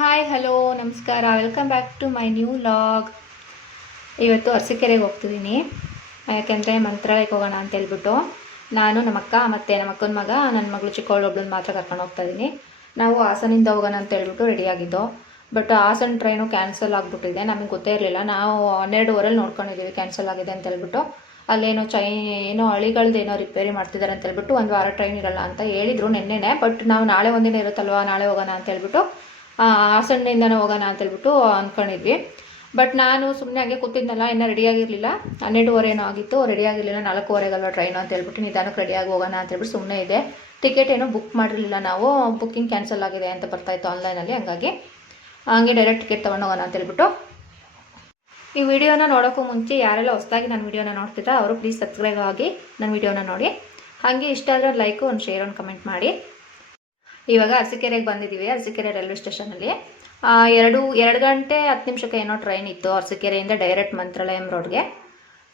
Hi hello ನಮಸ್ಕಾರ. Welcome back to my new vlog ಇವತ್ತು ಅರಸಿಕೆರೆಗೆ ಹೋಗ್ತಿದ್ದೀನಿ ಯಾಕೆಂದರೆ ಮಂತ್ರಾಲಯಕ್ಕೆ ಹೋಗೋಣ ಅಂತ ಹೇಳ್ಬಿಟ್ಟು ನಾನು ನಮ್ಮ ಅಕ್ಕ ಮತ್ತು ನಮ್ಮ ಅಕ್ಕನ ಮಗ ನನ್ನ ಮಗಳು ಚಿಕ್ಕವಳೊಬ್ಳನ್ನ ಮಾತ್ರ ಕರ್ಕೊಂಡು ಹೋಗ್ತಾ ಇದ್ದೀನಿ ನಾವು ಹಾಸನಿಂದ ಹೋಗೋಣ ಅಂತ ಹೇಳ್ಬಿಟ್ಟು ರೆಡಿಯಾಗಿದ್ದೋ ಬಟ್ ಹಾಸನ ಟ್ರೈನು ಕ್ಯಾನ್ಸಲ್ ಆಗಿಬಿಟ್ಟಿದೆ. ನಮಗೆ ಗೊತ್ತೇ ಇರಲಿಲ್ಲ. ನಾವು ಹನ್ನೆರಡುವರೆಲ್ಲಿ ನೋಡ್ಕೊಂಡಿದ್ದೀವಿ ಕ್ಯಾನ್ಸಲ್ ಆಗಿದೆ ಅಂತ ಹೇಳ್ಬಿಟ್ಟು. ಅಲ್ಲೇನೋ ಚೈ, ಏನೋ ಹಳಿಗಳ್ದು ಏನೋ ರಿಪೇರಿ ಮಾಡ್ತಿದ್ದಾರೆ ಅಂತ ಹೇಳ್ಬಿಟ್ಟು ಒಂದು ವಾರ ಟ್ರೈನ್ ಇರಲ್ಲ ಅಂತ ಹೇಳಿದರು ನಿನ್ನೆನೆ. ಬಟ್ ನಾವು ನಾಳೆ ಒಂದಿನ ಇರುತ್ತಲ್ವ? ನಾಳೆ ಹೋಗೋಣ ಅಂತ ಹೇಳ್ಬಿಟ್ಟು ಹಾಸನದಿಂದನೇ ಹೋಗೋಣ ಅಂತ ಹೇಳ್ಬಿಟ್ಟು ಅಂದ್ಕೊಂಡಿದ್ವಿ ಬಟ್ ನಾನು ಸುಮ್ಮನೆ ಹಾಗೆ ಕೂತಿದ್ನಲ್ಲ, ಇನ್ನೂ ರೆಡಿಯಾಗಿರಲಿಲ್ಲ ಹನ್ನೆರಡುವರೆ ಏನೋ ಆಗಿತ್ತು ರೆಡಿಯಾಗಿರಲಿಲ್ಲ ನಾಲ್ಕೂವರೆಗಲ್ಲ ಟ್ರೈನು ಅಂತ ಹೇಳ್ಬಿಟ್ಟು ನಿಧಾನಕ್ಕೆ ರೆಡಿಯಾಗಿ ಹೋಗೋಣ ಅಂತ ಹೇಳ್ಬಿಟ್ಟು ಸುಮ್ಮನೆ ಇದೆ ಟಿಕೆಟ್ ಏನೋ ಬುಕ್ ಮಾಡಿರಲಿಲ್ಲ ನಾವು. ಬುಕ್ಕಿಂಗ್ ಕ್ಯಾನ್ಸಲ್ ಆಗಿದೆ ಅಂತ ಬರ್ತಾಯಿತ್ತು ಆನ್ಲೈನಲ್ಲಿ ಹಂಗಾಗಿ ಹಂಗೆ ಡೈರೆಕ್ಟ್ ಟಿಕೆಟ್ ತೊಗೊಂಡೋಗೋಣ ಅಂತ ಹೇಳ್ಬಿಟ್ಟು. ಈ ವಿಡಿಯೋನ ನೋಡೋಕ್ಕೂ ಮುಂಚೆ ಯಾರೆಲ್ಲ ಹೊಸದಾಗಿ ನನ್ನ ವಿಡಿಯೋನ ನೋಡ್ತಿದ್ರೆ, ಅವರು ಪ್ಲೀಸ್ ಸಬ್ಸ್ಕ್ರೈಬ್ ಆಗಿ ನನ್ನ ವಿಡಿಯೋನ ನೋಡಿ. ಹಾಗೆ ಇಷ್ಟ ಆದರೆ ಲೈಕು ಒಂದು ಶೇರ್ ಒಂದು ಕಮೆಂಟ್ ಮಾಡಿ. ಇವಾಗ ಅರಸೀಕೆರೆಗೆ ಬಂದಿದ್ದೀವಿ, ಅರಸೀಕೆರೆ ರೈಲ್ವೆ ಸ್ಟೇಷನಲ್ಲಿ. ಎರಡು ಎರಡು ಗಂಟೆ ಹತ್ತು ನಿಮಿಷಕ್ಕೆ ಏನೋ ಟ್ರೈನ್ ಇತ್ತು ಅರಸೀಕೆರೆಯಿಂದ ಡೈರೆಕ್ಟ್ ಮಂತ್ರಾಲಯಂ ರೋಡ್ಗೆ.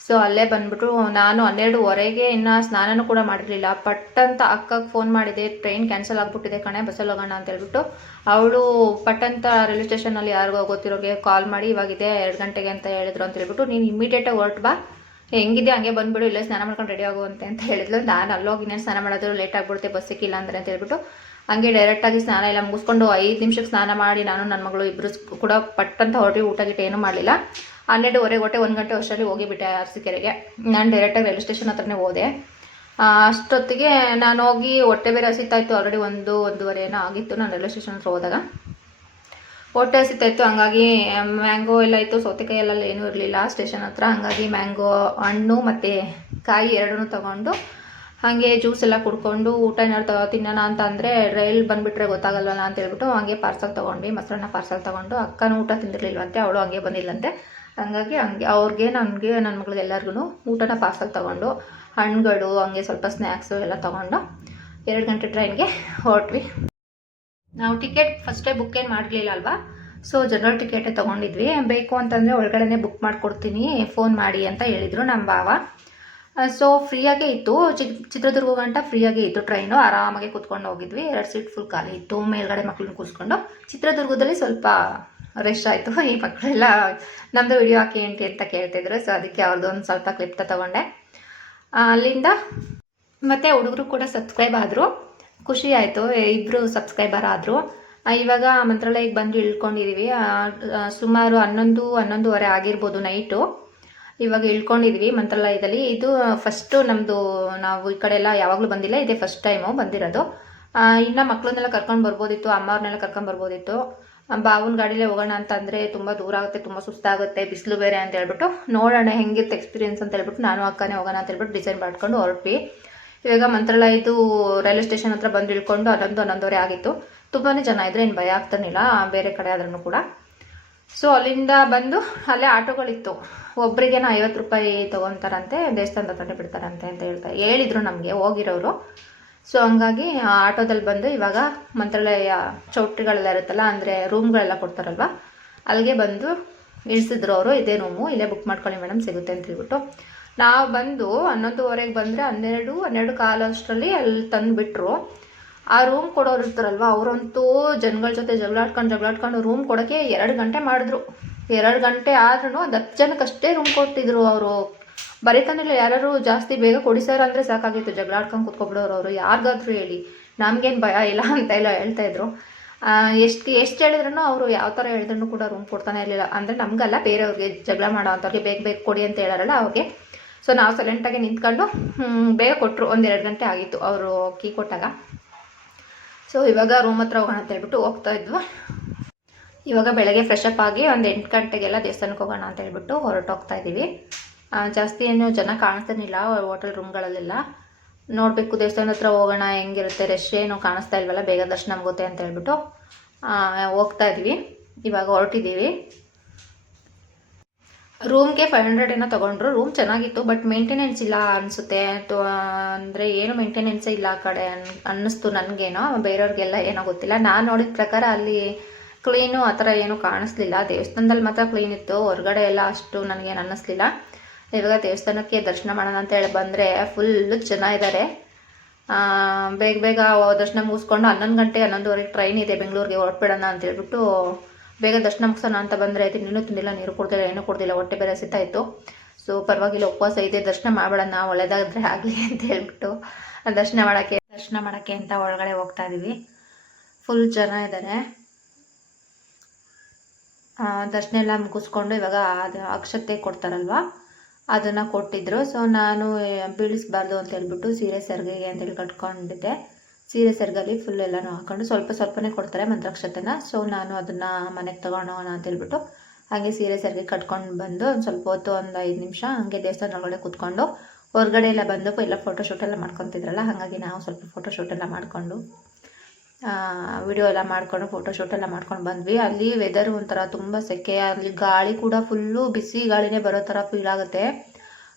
ಸೊ, ಅಲ್ಲೇ ಬಂದ್ಬಿಟ್ಟು ನಾನು ಹನ್ನೆರಡುವರೆಗೆ ಇನ್ನು ಸ್ನಾನನೂ ಕೂಡ ಮಾಡಿರಲಿಲ್ಲ. ಪಟ್ ಅಂತ ಅಕ್ಕಗೆ ಫೋನ್ ಮಾಡಿದೆ ಟ್ರೈನ್ ಕ್ಯಾನ್ಸಲ್ ಆಗಿಬಿಟ್ಟಿದೆ ಕಣೆ, ಬಸ್ಸಲ್ಲಿ ಹೋಗೋಣ ಅಂತ ಹೇಳ್ಬಿಟ್ಟು. ಅವಳು ಪಟ್ ಅಂತ ರೈಲ್ವೆ ಸ್ಟೇಷನಲ್ಲಿ ಯಾರಿಗೋ ಗೊತ್ತಿರೋಗೆ ಕಾಲ್ ಮಾಡಿ ಇವಾಗಿದೆ ಎರಡು ಗಂಟೆಗೆ ಅಂತ ಹೇಳಿದ್ರು ಅಂತ ಹೇಳ್ಬಿಟ್ಟು. ನೀನು ಇಮಿಡಿಯೇಟಾಗಿ ಹೊರಟು ಬಾ. ಹೆಂಗಿದೆ, ಹಂಗೆ ಬಂದ್ಬಿಡು, ಇಲ್ಲೇ ಸ್ನಾನ ಮಾಡ್ಕೊಂಡು ರೆಡಿ ಆಗುವಂತೆ ಅಂತ ಹೇಳಿದ್ಲು. ನಾನು ಅಲ್ಲೋಗಿ ಇನ್ನೇನು ಸ್ನಾನ ಮಾಡೋದು ಲೇಟ್ ಆಗ್ಬಿಡುತ್ತೆ, ಬಸ್ ಅಂದರೆ ಅಂತ ಹೇಳ್ಬಿಟ್ಟು. ಹಂಗೆ ಡೈರೆಕ್ಟಾಗಿ ಸ್ನಾನ ಎಲ್ಲ ಮುಗಿಸ್ಕೊಂಡು ಐದು ನಿಮಿಷಕ್ಕೆ ಸ್ನಾನ ಮಾಡಿ ನಾನು ನನ್ನ ಮಗಳು ಇಬ್ಬರು ಕೂಡ ಪಟ್ಟಂತ ಹೊರಟಿ ಊಟ ಗಿಟ್ಟ ಏನೂ ಮಾಡಲಿಲ್ಲ. ಹನ್ನೆರಡುವರೆಗೆ ಹೊಟ್ಟೆ ಒಂದು ಗಂಟೆ ಅಷ್ಟರಲ್ಲಿ ಹೋಗಿಬಿಟ್ಟೆ ಅರಸೀಕೆರೆಗೆ. ನಾನು ಡೈರೆಕ್ಟಾಗಿ ರೈಲ್ವೆ ಸ್ಟೇಷನ್ ಹತ್ರನೇ ಹೋದೆ. ಅಷ್ಟೊತ್ತಿಗೆ ನಾನು ಹೋಗಿ ಹೊಟ್ಟೆ ಬೇರೆ ಹಸಿತಾಯಿತ್ತು ಆಲ್ರೆಡಿ ಒಂದು ಒಂದೂವರೆ ಏನೋ ಆಗಿತ್ತು ನಾನು ರೈಲ್ವೆ ಸ್ಟೇಷನ್ ಹತ್ರ ಹೋದಾಗ. ಹೊಟ್ಟೆ ಹಸಿತಾಯಿತ್ತು ಹಂಗಾಗಿ ಮ್ಯಾಂಗೋ ಎಲ್ಲ ಇತ್ತು, ಸೌತೆಕಾಯಿ ಎಲ್ಲ ಏನೂ ಇರಲಿಲ್ಲ ಸ್ಟೇಷನ್ ಹತ್ರ. ಹಂಗಾಗಿ ಮ್ಯಾಂಗೋ ಹಣ್ಣು ಮತ್ತು ಕಾಯಿ ಎರಡನ್ನೂ ತೊಗೊಂಡು ಹಾಗೆ ಜ್ಯೂಸ್ ಎಲ್ಲ ಕುಡ್ಕೊಂಡು ಊಟ ಏನಾದ್ರು ತಗೋ ತಿನ್ನೋಣ ಅಂತ ಅಂದರೆ ರೈಲ್ ಬಂದುಬಿಟ್ರೆ ಗೊತ್ತಾಗಲ್ವಲ್ಲ ಅಂತ ಹೇಳ್ಬಿಟ್ಟು ಹಂಗೆ ಪಾರ್ಸಲ್ ತೊಗೊಂಡ್ವಿ, ಮೊಸರನ್ನ ಪಾರ್ಸಲ್ ತೊಗೊಂಡು. ಅಕ್ಕನೂ ಊಟ ತಿಂದಿರಲಿಲ್ವಂತೆ, ಅವಳು ಹಂಗೆ ಬಂದಿಲ್ಲಂತೆ. ಹಾಗಾಗಿ ಹಂಗೆ ಅವ್ರಿಗೆ ನನಗೆ ನನ್ನ ಮಗಳಿಗೆ ಎಲ್ಲರಿಗೂ ಊಟನ ಪಾರ್ಸಲ್ ತೊಗೊಂಡು ಹಣ್ಣುಗಳು ಹಂಗೆ ಸ್ವಲ್ಪ ಸ್ನ್ಯಾಕ್ಸು ಎಲ್ಲ ತೊಗೊಂಡು ಎರಡು ಗಂಟೆ ಟ್ರೈನ್ಗೆ ಹೊರಟ್ವಿ. ನಾವು ಟಿಕೆಟ್ ಫಸ್ಟೇ ಬುಕ್ ಏನು ಮಾಡಲಿಲ್ಲ ಅಲ್ವಾ? ಸೊ ಜನರಲ್ ಟಿಕೆಟೇ ತೊಗೊಂಡಿದ್ವಿ. ಬೇಕು ಅಂತಂದರೆ ಒಳಗಡೆನೇ ಬುಕ್ ಮಾಡಿಕೊಡ್ತೀನಿ ಫೋನ್ ಮಾಡಿ ಅಂತ ಹೇಳಿದರು ನಮ್ಮ ಭಾವ. ಸೊ ಫ್ರೀಯಾಗೇ ಇತ್ತು. ಚಿತ್ರದುರ್ಗ ಗಂಟ ಫ್ರೀಯಾಗೇ ಇತ್ತು ಟ್ರೈನು ಆರಾಮಾಗಿ ಕೂತ್ಕೊಂಡು ಹೋಗಿದ್ವಿ. ಎರಡು ಸೀಟ್ ಫುಲ್ ಖಾಲಿ ಇತ್ತು. ಮೇಲ್ಗಡೆ ಮಕ್ಕಳನ್ನ ಕೂರಿಸ್ಕೊಂಡು ಚಿತ್ರದುರ್ಗದಲ್ಲಿ ಸ್ವಲ್ಪ ರೆಸ್ಟ್ ಆಯಿತು. ಈ ಮಕ್ಕಳೆಲ್ಲ ನಮ್ಮದು ವಿಡಿಯೋ ಹಾಕಿ ಏನು ಅಂತ ಕೇಳ್ತಿದ್ರು. ಸೊ ಅದಕ್ಕೆ ಅವ್ರದ್ದು ಒಂದು ಸ್ವಲ್ಪ ಕ್ಲಿಪ್ ತಗೊಂಡೆ. ಅಲ್ಲಿಂದ ಮತ್ತು ಹುಡುಗರು ಕೂಡ ಸಬ್ಸ್ಕ್ರೈಬ್ ಆದರು. ಖುಷಿ ಆಯಿತು. ಇಬ್ಬರು ಸಬ್ಸ್ಕ್ರೈಬರ್ ಆದರು. ಇವಾಗ ಮಂತ್ರಾಲಯಕ್ಕೆ ಬಂದು ಇಳ್ಕೊಂಡಿದ್ದೀವಿ ಸುಮಾರು ಹನ್ನೊಂದು, ಹನ್ನೊಂದುವರೆ ಆಗಿರ್ಬೋದು ನೈಟು ಇವಾಗ ಇಳ್ಕೊಂಡಿದ್ವಿ ಮಂತ್ರಾಲಯದಲ್ಲಿ. ಇದು ಫಸ್ಟು ನಮ್ಮದು ನಾವು ಈ ಕಡೆ ಎಲ್ಲ ಯಾವಾಗಲೂ ಬಂದಿಲ್ಲ. ಇದೇ ಫಸ್ಟ್ ಟೈಮು ಬಂದಿರೋದು. ಇನ್ನು ಮಕ್ಕಳನ್ನೆಲ್ಲ ಕರ್ಕೊಂಡು ಬರ್ಬೋದಿತ್ತು, ಅಮ್ಮವ್ರನ್ನೆಲ್ಲ ಕರ್ಕೊಂಡು ಬರ್ಬೋದಿತ್ತು. ಬಾವನ ಗಾಡಿಲೇ ಹೋಗೋಣ ಅಂತಂದರೆ ತುಂಬ ದೂರ ಆಗುತ್ತೆ, ತುಂಬ ಸುಸ್ತಾಗುತ್ತೆ, ಬಿಸಿಲು ಬೇರೆ ಅಂತ ಹೇಳ್ಬಿಟ್ಟು. ನೋಡೋಣ ಹೆಂಗಿರುತ್ತೆ ಎಕ್ಸ್ಪೀರಿಯನ್ಸ್ ಅಂತ ಹೇಳ್ಬಿಟ್ಟು ನಾನು ಅಕ್ಕನೇ ಹೋಗೋಣ ಅಂತ ಹೇಳ್ಬಿಟ್ಟು ಡಿಸೈನ್ ಮಾಡ್ಕೊಂಡು ಹೊರಟ್ವಿ. ಇವಾಗ ಮಂತ್ರಾಲಯದ್ದು ರೈಲ್ವೆ ಸ್ಟೇಷನ್ ಹತ್ರ ಬಂದು ಇಳ್ಕೊಂಡು ಹನ್ನೊಂದು, ಹನ್ನೊಂದುವರೆ ಆಗಿತ್ತು. ತುಂಬಾ ಜನ ಇದ್ರೆ ಏನು ಭಯ ಆಗ್ತಾನಿಲ್ಲ ಬೇರೆ ಕಡೆ ಆದ್ರೂ ಕೂಡ. ಸೊ ಅಲ್ಲಿಂದ ಬಂದು ಅಲ್ಲೇ ಆಟೋಗಳಿತ್ತು. ಒಬ್ರಿಗೇನೋ ಐವತ್ತು ರೂಪಾಯಿ ತೊಗೊತಾರಂತೆ, ದೇವಸ್ಥಾನದ ಹತ್ರನೇ ಬಿಡ್ತಾರಂತೆ ಅಂತ ಹೇಳ್ತಾ ಹೇಳಿದ್ರು ನಮಗೆ, ಹೋಗಿರೋರು. ಸೊ ಹಂಗಾಗಿ ಆಟೋದಲ್ಲಿ ಬಂದು ಇವಾಗ ಮಂತ್ರಾಲಯ ಚೌಟ್ರಿಗಳೆಲ್ಲ ಇರುತ್ತಲ್ಲ, ಅಂದರೆ ರೂಮ್ಗಳೆಲ್ಲ ಕೊಡ್ತಾರಲ್ವ, ಅಲ್ಲಿಗೆ ಬಂದು ಇಳಿಸಿದ್ರು ಅವರು, ಇದೇ ರೂಮು ಇಲ್ಲೇ ಬುಕ್ ಮಾಡ್ಕೊಳ್ಳಿ ಮೇಡಮ್ ಸಿಗುತ್ತೆ ಅಂತ ಹೇಳ್ಬಿಟ್ಟು. ನಾವು ಬಂದು ಹನ್ನೊಂದುವರೆಗೆ ಬಂದರೆ ಹನ್ನೆರಡು ಹನ್ನೆರಡು ಕಾಲು ಅಷ್ಟರಲ್ಲಿ ಅಲ್ಲಿ ತಂದು ಬಿಟ್ಟರು ಆ ರೂಮ್ ಕೊಡೋರು ಇರ್ತಾರಲ್ವ, ಅವರಂತೂ ಜನಗಳ ಜೊತೆ ಜಗಳಾಡ್ಕೊಂಡು ಜಗಳಾಡ್ಕೊಂಡು ರೂಮ್ ಕೊಡೋಕ್ಕೆ ಎರಡು ಗಂಟೆ ಮಾಡಿದ್ರು. ಎರಡು ಗಂಟೆ ಆದ್ರೂ ಒಂದು ಹತ್ತು ಜನಕ್ಕೆ ಅಷ್ಟೇ ರೂಮ್ ಕೊಟ್ಟಿದ್ರು ಅವರು. ಬರೀತಾನಿಲ್ಲ ಯಾರು ಜಾಸ್ತಿ ಬೇಗ ಕೊಡಿ ಸರ್ ಅಂದರೆ ಸಾಕಾಗಿತ್ತು ಜಗಳಾಡ್ಕೊಂಡು ಕೂತ್ಕೊಬಿಡೋರು ಅವರು. ಯಾರಿಗಾದ್ರೂ ಹೇಳಿ. ನಮಗೇನು ಭಯ ಇಲ್ಲ ಅಂತ ಎಲ್ಲ ಹೇಳ್ತಾ ಇದ್ರು. ಎಷ್ಟು ಎಷ್ಟು ಹೇಳಿದ್ರು ಅವರು ಯಾವ ಥರ ಹೇಳಿದ್ರು ಕೂಡ ರೂಮ್ ಕೊಡ್ತಾನೆ ಇರಲಿಲ್ಲ. ಅಂದರೆ ನಮಗಲ್ಲ ಬೇರೆಯವ್ರಿಗೆ ಜಗಳ ಮಾಡೋ ಅಂಥವ್ರಿಗೆ ಬೇಗ ಬೇಗ ಕೊಡಿ ಅಂತ ಹೇಳಾರಲ್ಲ ಅವ್ರಿಗೆ. ಸೊ ನಾವು ಸೈಲೆಂಟಾಗಿ ನಿಂತ್ಕೊಂಡು ಬೇಗ ಕೊಟ್ಟರು ಒಂದೆರಡು ಗಂಟೆ ಆಗಿತ್ತು ಅವರು ಕೀ ಕೊಟ್ಟಾಗ. ಸೊ ಇವಾಗ ರೂಮ್ ಹತ್ರ ಹೋಗೋಣ ಅಂತ ಹೇಳ್ಬಿಟ್ಟು ಹೋಗ್ತಾ ಇದ್ವು. ಇವಾಗ ಬೆಳಗ್ಗೆ ಫ್ರೆಶ್ ಅಪ್ ಆಗಿ ಒಂದು ಎಂಟು ಗಂಟೆಗೆಲ್ಲ ದೇವಸ್ಥಾನಕ್ಕೆ ಹೋಗೋಣ ಅಂತ ಹೇಳ್ಬಿಟ್ಟು ಹೊರಟೋಗ್ತಾ ಇದ್ದೀವಿ ಇದೀವಿ. ಜಾಸ್ತಿ ಏನು ಜನ ಕಾಣಿಸ್ತಾನಿಲ್ಲ ಹೋಟೆಲ್ ರೂಮ್ಗಳಲ್ಲೆಲ್ಲ ನೋಡಬೇಕು ದೇವಸ್ಥಾನ ಹತ್ರ ಹೋಗೋಣ, ಹೆಂಗಿರುತ್ತೆ ರಶ್ ಏನು ಕಾಣಿಸ್ತಾ ಇಲ್ವಲ್ಲ, ಬೇಗ ದರ್ಶನ ಆಗುತ್ತೆ ಅಂತ ಹೇಳ್ಬಿಟ್ಟು ಹೋಗ್ತಾ ಇದ್ದೀವಿ ಇವಾಗ ಹೊರಟಿದ್ದೀವಿ. ರೂಮ್ಗೆ ಫೈವ್ ಹಂಡ್ರೆಡ್ ಏನೋ ತೊಗೊಂಡ್ರು ರೂಮ್ ಚೆನ್ನಾಗಿತ್ತು ಬಟ್ ಮೇಂಟೆನೆನ್ಸ್ ಇಲ್ಲ ಅನಿಸುತ್ತೆ. ಅಂದರೆ ಏನು ಮೇಂಟೆನೆನ್ಸೇ ಇಲ್ಲ ಆ ಕಡೆ ಅನ್, ಅನ್ನಿಸ್ತು ನನಗೇನೋ ಬೇರೆಯವ್ರಿಗೆಲ್ಲ ಏನೋ ಗೊತ್ತಿಲ್ಲ. ನಾನು ನೋಡಿದ ಪ್ರಕಾರ ಅಲ್ಲಿ ಕ್ಲೀನು ಆ ಥರ ಏನೂ ಕಾಣಿಸ್ಲಿಲ್ಲ. ದೇವಸ್ಥಾನದಲ್ಲಿ ಮಾತ್ರ ಕ್ಲೀನ್ ಇತ್ತು. ಹೊರಗಡೆ ಎಲ್ಲ ಅಷ್ಟು ನನಗೇನು ಅನ್ನಿಸ್ಲಿಲ್ಲ. ಇವಾಗ ದೇವಸ್ಥಾನಕ್ಕೆ ದರ್ಶನ ಮಾಡೋಣ ಅಂತ ಹೇಳಿ ಬಂದರೆ ಫುಲ್ಲು ಜನ ಇದ್ದಾರೆ ಬೇಗ ಬೇಗ ದರ್ಶನ ಮುಗಿಸ್ಕೊಂಡು ಹನ್ನೊಂದು ಗಂಟೆ ಹನ್ನೊಂದುವರೆಗೆ ಟ್ರೈನ್ ಇದೆ ಬೆಂಗಳೂರಿಗೆ, ಹೊರಟ್ಬಿಡೋಣ ಅಂತ ಹೇಳ್ಬಿಟ್ಟು ಬೇಗ ದರ್ಶನ ಮುಗಿಸೋಣ ಅಂತ ಬಂದರೆ ಆಯ್ತು ನೀನು ತಿಂದಿಲ್ಲ, ನೀರು ಕೊಡ್ತಿಲ್ಲ ಏನೂ ಕೊಡ್ತಿಲ್ಲ ಹೊಟ್ಟೆ ಬೇರೆ ಸಿತಾಯಿತ್ತು ಸೊ ಪರವಾಗಿಲ್ಲ, ಉಪವಾಸ ಇದೆ, ದರ್ಶನ ಮಾಡಬೇಡಣ ಒಳ್ಳೇದಾದ್ರೆ ಆಗಲಿ ಅಂತ ಹೇಳ್ಬಿಟ್ಟು ದರ್ಶನ ಮಾಡೋಕ್ಕೆ ದರ್ಶನ ಮಾಡೋಕ್ಕೆ ಅಂತ ಒಳಗಡೆ ಹೋಗ್ತಾ ಇದ್ದೀವಿ ಫುಲ್ ಜನ ಇದ್ದಾರೆ ದರ್ಶನ ಎಲ್ಲ ಮುಗಿಸ್ಕೊಂಡು ಇವಾಗ ಅದು ಅಕ್ಷತೆ ಕೊಡ್ತಾರಲ್ವ? ಅದನ್ನು ಕೊಟ್ಟಿದ್ರು. ಸೊ ನಾನು ಬೀಳಿಸ್ಬಾರ್ದು ಅಂತ ಹೇಳ್ಬಿಟ್ಟು ಸೀರೆ, ಸರ್ಗೆಗೆ ಅಂತೇಳಿ ಕಟ್ಕೊಂಡಿದ್ದೆ. ಸೀರೆ ಸೆರ್ಗಲ್ಲಿ ಫುಲ್ ಎಲ್ಲನೂ ಹಾಕೊಂಡು ಸ್ವಲ್ಪ ಸ್ವಲ್ಪನೇ ಕೊಡ್ತಾರೆ ಮಂತ್ರಾಕ್ಷತೆನ. ಸೊ ನಾನು ಅದನ್ನು ಮನೆಗೆ ತೊಗೊಳೋಣ ಅಂತ ಹೇಳ್ಬಿಟ್ಟು ಹಾಗೆ ಸೀರೆ ಸೆರ್ಗೆ ಕಟ್ಕೊಂಡು ಬಂದು ಒಂದು ಸ್ವಲ್ಪ ಹೊತ್ತು ಒಂದು ಐದು ನಿಮಿಷ ಹಾಗೆ ದೇವಸ್ಥಾನ ಒಳಗಡೆ ಕೂತ್ಕೊಂಡು ಹೊರಗಡೆ ಎಲ್ಲ ಬಂದು ಎಲ್ಲ ಫೋಟೋಶೂಟ್ ಎಲ್ಲ ಮಾಡ್ಕೊತಿದ್ರಲ್ಲ, ಹಾಗಾಗಿ ನಾವು ಸ್ವಲ್ಪ ಫೋಟೋಶೂಟ್ ಎಲ್ಲ ಮಾಡಿಕೊಂಡು ವಿಡಿಯೋ ಎಲ್ಲ ಮಾಡಿಕೊಂಡು ಫೋಟೋಶೂಟ್ ಎಲ್ಲ ಮಾಡ್ಕೊಂಡು ಬಂದ್ವಿ. ಅಲ್ಲಿ ವೆದರ್ ಒಂಥರ ತುಂಬ ಸೆಕೆ, ಅಲ್ಲಿ ಗಾಳಿ ಕೂಡ ಫುಲ್ಲು ಬಿಸಿ ಗಾಳಿನೇ ಬರೋ ಥರ ಫೀಲ್ ಆಗುತ್ತೆ.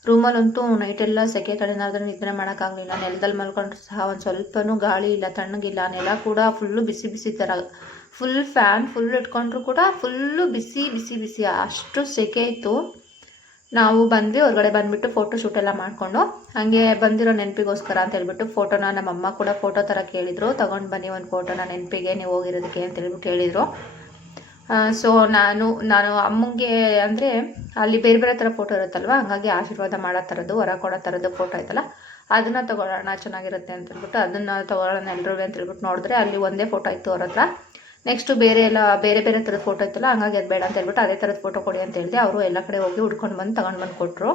ರೂಮಲ್ಲಂತೂ ನೈಟೆಲ್ಲ ಸೆಕೆ ಕಡೆನಾದ್ರೂ ನಿದ್ರೆ ಮಾಡೋಕ್ಕಾಗಲಿಲ್ಲ. ನೆಲದಲ್ಲಿ ಮಲ್ಕೊಂಡ್ರು ಸಹ ಒಂದು ಸ್ವಲ್ಪನೂ ಗಾಳಿ ಇಲ್ಲ, ತಣ್ಣಗಿಲ್ಲ, ನೆಲ ಕೂಡ ಫುಲ್ಲು ಬಿಸಿ ಬಿಸಿ ಥರ ಫುಲ್ ಫ್ಯಾನ್ ಫುಲ್ ಇಟ್ಕೊಂಡ್ರು ಕೂಡ ಫುಲ್ಲು ಬಿಸಿ ಬಿಸಿ ಬಿಸಿ. ಅಷ್ಟು ಸೆಕೆ ಇತ್ತು. ನಾವು ಬಂದ್ವಿ, ಹೊರಗಡೆ ಬಂದುಬಿಟ್ಟು ಫೋಟೋ ಶೂಟ್ ಎಲ್ಲ ಮಾಡಿಕೊಂಡು. ಹಾಗೆ ಬಂದಿರೋ ನೆನಪಿಗೋಸ್ಕರ ಅಂತ ಹೇಳ್ಬಿಟ್ಟು ಫೋಟೋನ ನಮ್ಮಮ್ಮ ಕೂಡ ಫೋಟೋ ಥರ ಕೇಳಿದರು. ತೊಗೊಂಡು ಬನ್ನಿ ಒಂದು ಫೋಟೋನ ನೆನಪಿಗೆ, ನೀವು ಹೋಗಿರೋದಕ್ಕೆ ಅಂತ ಹೇಳ್ಬಿಟ್ಟು ಹೇಳಿದರು. ಸೊ ನಾನು ನಾನು ಅಮ್ಮಂಗೆ ಅಂದರೆ ಅಲ್ಲಿ ಬೇರೆ ಬೇರೆ ಥರ ಫೋಟೋ ಇರುತ್ತಲ್ವ? ಹಂಗಾಗಿ ಆಶೀರ್ವಾದ ಮಾಡೋ ಥರದ್ದು ಹೊರ ಕೊಡೋ ಥರದ್ದು ಫೋಟೋ ಐತಲ್ಲ? ಅದನ್ನು ತೊಗೊಳ್ಳೋಣ, ಚೆನ್ನಾಗಿರುತ್ತೆ ಅಂತ ಹೇಳ್ಬಿಟ್ಟು ಅದನ್ನು ತೊಗೊಳ್ಳೋಣ ಎಲ್ಲರೂ ಅಂತ ಹೇಳ್ಬಿಟ್ಟು ನೋಡಿದ್ರೆ ಅಲ್ಲಿ ಒಂದೇ ಫೋಟೋ ಇತ್ತು ಅವ್ರ ಹತ್ರ. ನೆಕ್ಸ್ಟು ಬೇರೆ ಎಲ್ಲ, ಬೇರೆ ಬೇರೆ ಥರದ ಫೋಟೋ ಇತ್ತಲ್ಲ, ಹಂಗಾಗಿ ಅದು ಬೇಡ ಅಂತ ಹೇಳ್ಬಿಟ್ಟು ಅದೇ ಥರದ ಫೋಟೋ ಕೊಡಿ ಅಂತ ಹೇಳಿದೆ. ಅವರು ಎಲ್ಲ ಕಡೆ ಹೋಗಿ ಹುಡ್ಕೊಂಡು ಬಂದು ತಗೊಂಡು ಬಂದು ಕೊಟ್ಟರು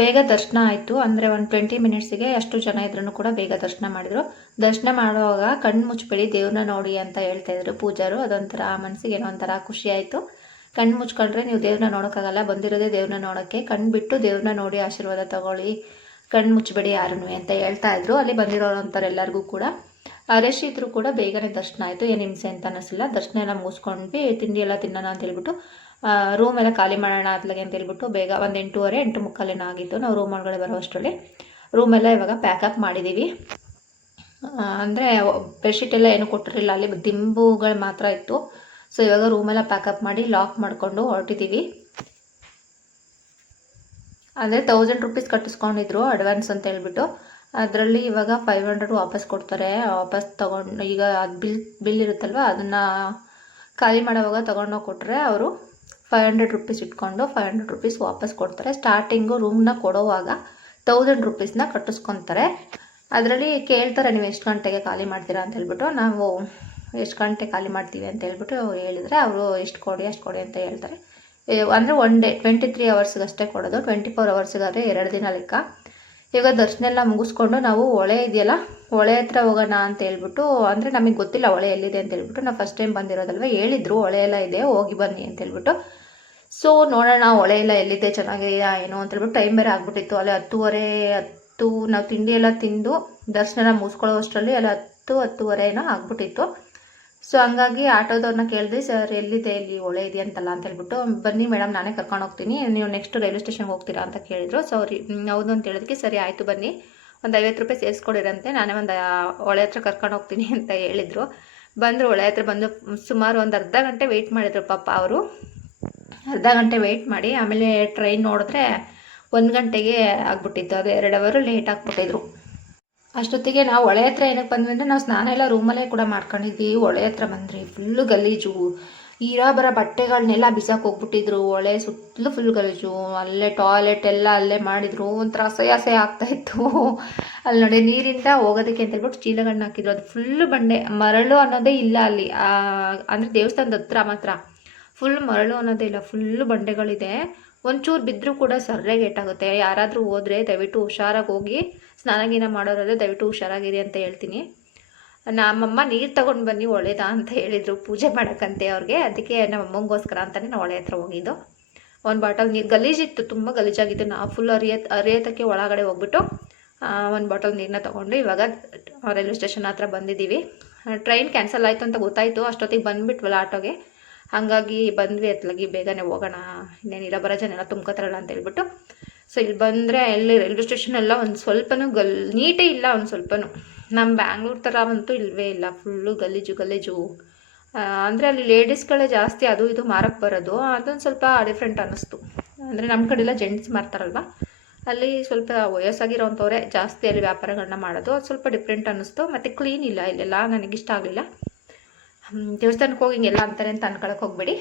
ಬೇಗ ದರ್ಶನ ಆಯಿತು. ಅಂದರೆ ಒಂದು ಟ್ವೆಂಟಿ ಮಿನಿಟ್ಸಿಗೆ ಅಷ್ಟು ಜನ ಇದ್ರೂ ಕೂಡ ಬೇಗ ದರ್ಶನ ಮಾಡಿದರು. ದರ್ಶನ ಮಾಡುವಾಗ ಕಣ್ಣು ಮುಚ್ಚಬೇಡಿ ದೇವ್ರನ್ನ ನೋಡಿ ಅಂತ ಹೇಳ್ತಾ ಇದ್ರು ಪೂಜಾರು. ಅದೊಂಥರ ಮನಸ್ಸಿಗೆ ಏನೋ ಒಂಥರ ಖುಷಿ ಆಯಿತು. ಕಣ್ಣು ಮುಚ್ಕೊಂಡ್ರೆ ನೀವು ದೇವ್ರನ್ನ ನೋಡೋಕ್ಕಾಗಲ್ಲ, ಬಂದಿರೋದೇ ದೇವ್ರನ್ನ ನೋಡೋಕ್ಕೆ. ಕಣ್ಣು ಬಿಟ್ಟು ದೇವ್ರನ್ನ ನೋಡಿ ಆಶೀರ್ವಾದ ತಗೊಳ್ಳಿ. ಕಣ್ಣು ಮುಚ್ಚಬೇಡಿ ಯಾರೂ ಅಂತ ಹೇಳ್ತಾ ಇದ್ರು. ಅಲ್ಲಿ ಬಂದಿರೋರಂಥವ್ರು ಎಲ್ಲರಿಗೂ ಕೂಡ ರಶ್ ಇದ್ರು ಕೂಡ ಬೇಗನೆ ದರ್ಶನ ಆಯಿತು. ಏನು ಹಿಂಸೆ ಅಂತ ಅನ್ನಿಸಿಲ್ಲ ದರ್ಶನ ಎಲ್ಲ ಮುಗಿಸ್ಕೊಂಡ್ವಿ. ತಿಂಡಿ ಎಲ್ಲ ತಿನ್ನೋಣ ಅಂತ ಹೇಳ್ಬಿಟ್ಟು ರೂಮ್ ಎಲ್ಲ ಖಾಲಿ ಮಾಡೋಣ ಅತ್ಲಾಗೆ ಅಂತ ಹೇಳ್ಬಿಟ್ಟು ಬೇಗ ಒಂದು ಎಂಟೂವರೆ, ಎಂಟು ಮುಕ್ಕಾಲೇನೋ ಆಗಿತ್ತು. ನಾವು ರೂಮ್ ಒಳಗಡೆ ಬರೋ ಅಷ್ಟರಲ್ಲಿ. ರೂಮ್ ಎಲ್ಲ ಇವಾಗ ಪ್ಯಾಕಪ್ ಮಾಡಿದ್ದೀವಿ ಅಂದರೆ ಬೆಡ್ಶೀಟ್ ಎಲ್ಲ ಏನು ಕೊಟ್ಟಿರಲಿಲ್ಲ, ಅಲ್ಲಿ ದಿಂಬುಗಳು ಮಾತ್ರ ಇತ್ತು. ಸೊ ಇವಾಗ ರೂಮೆಲ್ಲ ಪ್ಯಾಕಪ್ ಮಾಡಿ ಲಾಕ್ ಮಾಡಿಕೊಂಡು ಹೊರಟಿದ್ದೀವಿ ಅಂದರೆ ತೌಸಂಡ್ ರುಪೀಸ್ ಕಟ್ಟಿಸ್ಕೊಂಡಿದ್ರು ಅಡ್ವಾನ್ಸ್ ಅಂತ ಹೇಳ್ಬಿಟ್ಟು. ಅದರಲ್ಲಿ ಇವಾಗ ಫೈವ್ ಹಂಡ್ರೆಡ್ ವಾಪಸ್ ಕೊಡ್ತಾರೆ. ವಾಪಸ್ ತಗೊಂಡು, ಈಗ ಅದು ಬಿಲ್ ಬಿಲ್ ಇರುತ್ತಲ್ವ, ಅದನ್ನು ಖಾಲಿ ಮಾಡೋವಾಗ ತೊಗೊಂಡೋಗಿ ಕೊಟ್ಟರೆ ಅವರು ಫೈವ್ ಹಂಡ್ರೆಡ್ ರುಪೀಸ್ ಇಟ್ಕೊಂಡು ಫೈವ್ ಹಂಡ್ರೆಡ್ ರುಪೀಸ್ ವಾಪಸ್ ಕೊಡ್ತಾರೆ. ಸ್ಟಾರ್ಟಿಂಗು ರೂಮ್ನ ಕೊಡೋವಾಗ ತೌಸಂಡ್ ರುಪೀಸ್ನ ಕಟ್ಟಿಸ್ಕೊತಾರೆ. ಅದರಲ್ಲಿ ಕೇಳ್ತಾರೆ, ನೀವು ಎಷ್ಟು ಗಂಟೆಗೆ ಖಾಲಿ ಮಾಡ್ತೀರಾ? ಅಂತ ಹೇಳ್ಬಿಟ್ಟು ನಾವು, ಎಷ್ಟು ಗಂಟೆ ಖಾಲಿ ಮಾಡ್ತೀವಿ? ಅಂತ ಹೇಳ್ಬಿಟ್ಟು ಹೇಳಿದರೆ, ಅವರು, ಎಷ್ಟು ಕೊಡಿ, ಅಷ್ಟು ಕೊಡಿ ಅಂತ ಹೇಳ್ತಾರೆ. ಅಂದರೆ ಒನ್ ಡೇ ಟ್ವೆಂಟಿ ತ್ರೀ ಅಷ್ಟೇ ಕೊಡೋದು ಟ್ವೆಂಟಿ ಫೋರ್ ಅವರ್ಸ್ಗಾದರೆ ಎರಡು ದಿನ ಲೆಕ್ಕ. ಇವಾಗ ದರ್ಶನ ಎಲ್ಲ ಮುಗಿಸ್ಕೊಂಡು ನಾವು ಹೊಳೆ ಇದೆಯಲ್ಲ, ಹೊಳೆ ಹತ್ರ ಹೋಗೋಣ ಅಂತ ಹೇಳ್ಬಿಟ್ಟು, ಅಂದರೆ ನಮಗೆ ಗೊತ್ತಿಲ್ಲ ಹೊಳೆ ಎಲ್ಲಿದೆ ಅಂತ ಹೇಳ್ಬಿಟ್ಟು, ನಾವು ಫಸ್ಟ್ ಟೈಮ್ ಬಂದಿರೋದಲ್ವ, ಹೇಳಿದ್ರು, ಹೊಳೆ ಎಲ್ಲ ಇದೆ, ಹೋಗಿ ಬನ್ನಿ ಅಂತ ಹೇಳ್ಬಿಟ್ಟು. ಸೊ ನೋಡೋಣ ಹೊಳೆ ಎಲ್ಲ ಎಲ್ಲಿದೆ, ಚೆನ್ನಾಗಿದೆಯಾ, ಏನೋ ಅಂತ ಹೇಳ್ಬಿಟ್ಟು ಟೈಮ್ ಬೇರೆ ಆಗ್ಬಿಟ್ಟಿತ್ತು. ಅಲ್ಲಿ ಹತ್ತುವರೆ, ಹತ್ತು, ನಾವು ತಿಂಡಿ ಎಲ್ಲ ತಿಂದು ದರ್ಶನ ಮುಗಿಸ್ಕೊಳ್ಳೋ ಅಷ್ಟರಲ್ಲಿ ಅಲ್ಲಿ ಹತ್ತು ಹತ್ತುವರೆ ಏನೋ ಆಗ್ಬಿಟ್ಟಿತ್ತು. ಸೊ ಹಂಗಾಗಿ ಆಟೋದವ್ರನ್ನ ಕೇಳಿದೆ, ಸರ್, ಎಲ್ಲಿದೆ, ಇಲ್ಲಿ ಹೊಳೆ ಇದೆಯಂತಲ್ಲ ಅಂತ ಹೇಳ್ಬಿಟ್ಟು, ಬನ್ನಿ ಮೇಡಮ್ ನಾನೇ ಕರ್ಕೊಂಡು ಹೋಗ್ತೀನಿ. ನೀವು ನೆಕ್ಸ್ಟ್ ರೈಲ್ವೆ ಸ್ಟೇಷನ್ಗೆ ಹೋಗ್ತೀರಾ ಅಂತ ಕೇಳಿದ್ರು. ಸೊ ಅವ್ರಿ ಹೌದು ಅಂತ ಹೇಳಿದಕ್ಕೆ ಸರಿ, ಆಯಿತು, ಬನ್ನಿ. ಒಂದು ಐವತ್ತು ರೂಪಾಯಿ ಸೇರಿಸ್ಕೊಡಿರಂತೆ. ನಾನೇ ಒಂದು ಹೊಳೆ ಹತ್ರ ಕರ್ಕೊಂಡು ಹೋಗ್ತೀನಿ ಅಂತ ಹೇಳಿದರು. ಬಂದರು ಹೊಳೆ ಹತ್ರ ಬಂದು ಸುಮಾರು ಒಂದು ಅರ್ಧ ಗಂಟೆ ವೆಯ್ಟ್ ಮಾಡಿದ್ರು ಪಾಪ ಅವರು. ಅರ್ಧ ಗಂಟೆ ವೆಯ್ಟ್ ಮಾಡಿ, ಆಮೇಲೆ ಟ್ರೈನ್ ನೋಡಿದ್ರೆ ಒಂದು ಗಂಟೆಗೆ ಆಗ್ಬಿಟ್ಟಿತ್ತು. ಅದು ಎರಡು ಅವರು ಲೇಟ್ ಆಗಿಬಿಟ್ಟಿದ್ರು. ಅಷ್ಟೊತ್ತಿಗೆ ನಾವು ಹೊಳೆ ಹತ್ರ ಏನಕ್ಕೆ ಬಂದ್ವಿ ಅಂದರೆ, ನಾವು ಸ್ನಾನ ಎಲ್ಲ ರೂಮಲ್ಲೇ ಕೂಡ ಮಾಡ್ಕೊಂಡಿದ್ವಿ. ಹೊಳೆ ಹತ್ರ ಬಂದ್ರಿ ಫುಲ್ಲು ಗಲೀಜು. ಈರಾ ಬರೋ ಬಟ್ಟೆಗಳನ್ನೆಲ್ಲ ಬಿಸಾಕ್ ಹೋಗ್ಬಿಟ್ಟಿದ್ರು. ಹೊಳೆ ಸುತ್ತಲೂ ಫುಲ್ ಗಲೀಜು. ಅಲ್ಲೇ ಟಾಯ್ಲೆಟ್ ಎಲ್ಲ ಅಲ್ಲೇ ಮಾಡಿದ್ರು. ಒಂಥರ ಅಸಹ್ಯ ಅಸಹ್ಯ ಆಗ್ತಾಯಿತ್ತು ಅಲ್ಲಿ ನೋಡಿ ನೀರಿಂದ ಹೋಗೋದಕ್ಕೆ ಅಂತ ಹೇಳ್ಬಿಟ್ಟು ಚೀಲಗಳನ್ನ ಹಾಕಿದ್ರು. ಅದು ಫುಲ್ಲು ಬಂಡೆ. ಮರಳು ಅನ್ನೋದೇ ಇಲ್ಲ ಅಲ್ಲಿ. ಅಂದರೆ ದೇವಸ್ಥಾನದ ಹತ್ರ ಮಾತ್ರ. ಫುಲ್ ಮರಳು ಅನ್ನೋದೇ ಇಲ್ಲ ಫುಲ್ಲು ಬಂಡೆಗಳಿದೆ. ಒಂಚೂರು ಬಿದ್ದರೂ ಕೂಡ ಸರಿಯಾಗಿ ಏಟಾಗುತ್ತೆ. ಯಾರಾದರೂ ಹೋದರೆ ದಯವಿಟ್ಟು ಹುಷಾರಾಗಿ ಹೋಗಿ ಸ್ನಾನ ಗೀನ ಮಾಡೋರಾದ್ರೆ ದಯವಿಟ್ಟು ಹುಷಾರಾಗಿರಿ ಅಂತ ಹೇಳ್ತೀನಿ. ನಮ್ಮಮ್ಮ ನೀರು ತಗೊಂಡು ಬನ್ನಿ, ಒಳ್ಳೇದಾ ಅಂತ ಹೇಳಿದರು ಪೂಜೆ ಮಾಡೋಕ್ಕಂತೆ ಅವ್ರಿಗೆ. ಅದಕ್ಕೆ ನಮ್ಮ ಅಮ್ಮಂಗೋಸ್ಕರ ಅಂತಲೇ ನಾವು ಹೊಳೆ ಹತ್ರ ಹೋಗಿದ್ದು. ಒಂದು ಬಾಟಲ್ ನೀರು ಗಲೀಜಿತ್ತು ತುಂಬ ಗಲೀಜಾಗಿತ್ತು. ನಾವು ಫುಲ್ ಅರಿಯ, ಅರಿಯೋತಕ್ಕೆ ಒಳಗಡೆ ಹೋಗ್ಬಿಟ್ಟು ಒಂದು ಬಾಟಲ್ ನೀರನ್ನ ತೊಗೊಂಡು ಇವಾಗ ರೈಲ್ವೆ ಸ್ಟೇಷನ್ ಹತ್ರ ಬಂದಿದ್ದೀವಿ. ಟ್ರೈನ್ ಕ್ಯಾನ್ಸಲ್ ಆಯಿತು ಅಂತ ಗೊತ್ತಾಯಿತು. ಅಷ್ಟೊತ್ತಿಗೆ ಬಂದುಬಿಟ್ವಲ್ಲ ಆಟೋಗೆ. ಹಾಗಾಗಿ ಬಂದ್ವಿ ಅತ್ಲಾಗಿ, ಬೇಗನೆ ಹೋಗೋಣ ಇನ್ನೇನಿಲ್ಲ ಬರೋ ಜನ ಎಲ್ಲ ತುಂಬ್ಕೋತಾರಲ್ಲ ಅಂತ ಹೇಳ್ಬಿಟ್ಟು. ಸೊ ಇಲ್ಲಿ ಬಂದರೆ ಎಲ್ಲಿ ರೈಲ್ವೆ ಸ್ಟೇಷನ್ ಎಲ್ಲ ಒಂದು ಸ್ವಲ್ಪನೂ ಗಲ್, ನೀಟೇ ಇಲ್ಲ ಒಂದು ಸ್ವಲ್ಪನೂ. ನಮ್ಮ ಬ್ಯಾಂಗ್ಳೂರ್ ಥರ ಅಂತೂ ಇಲ್ಲವೇ ಇಲ್ಲ ಫುಲ್ಲು ಗಲೀಜು ಗಲೀಜು ಅಂದರೆ ಅಲ್ಲಿ ಲೇಡೀಸ್ಗಳೇ ಜಾಸ್ತಿ ಅದು ಇದು ಮಾರಕ್ಕೆ ಬರೋದು, ಅದೊಂದು ಸ್ವಲ್ಪ ಡಿಫ್ರೆಂಟ್ ಅನ್ನಿಸ್ತು ಅಂದರೆ ನಮ್ಮ ಕಡೆ ಎಲ್ಲ ಜೆಂಟ್ಸ್ ಮಾರ್ತಾರಲ್ವ? ಅಲ್ಲಿ ಸ್ವಲ್ಪ ವಯಸ್ಸಾಗಿರೋಂಥವ್ರೆ ಜಾಸ್ತಿ ಅಲ್ಲಿ ವ್ಯಾಪಾರಗಳನ್ನ ಮಾಡೋದು, ಅದು ಸ್ವಲ್ಪ ಡಿಫ್ರೆಂಟ್ ಅನ್ನಿಸ್ತು ಮತ್ತು ಕ್ಲೀನ್ ಇಲ್ಲ, ಇಲ್ಲೆಲ್ಲ ನನಗಿಷ್ಟ ಆಗಲಿಲ್ಲ. ದೇವಸ್ಥಾನಕ್ಕೆ ಹೋಗಿ ಹಿಂಗೆಲ್ಲ ಅಂತಾರೆ ಅಂತ ಅನ್ಕೊಳಕ್ಕೆ ಹೋಗ್ಬೇಡಿ.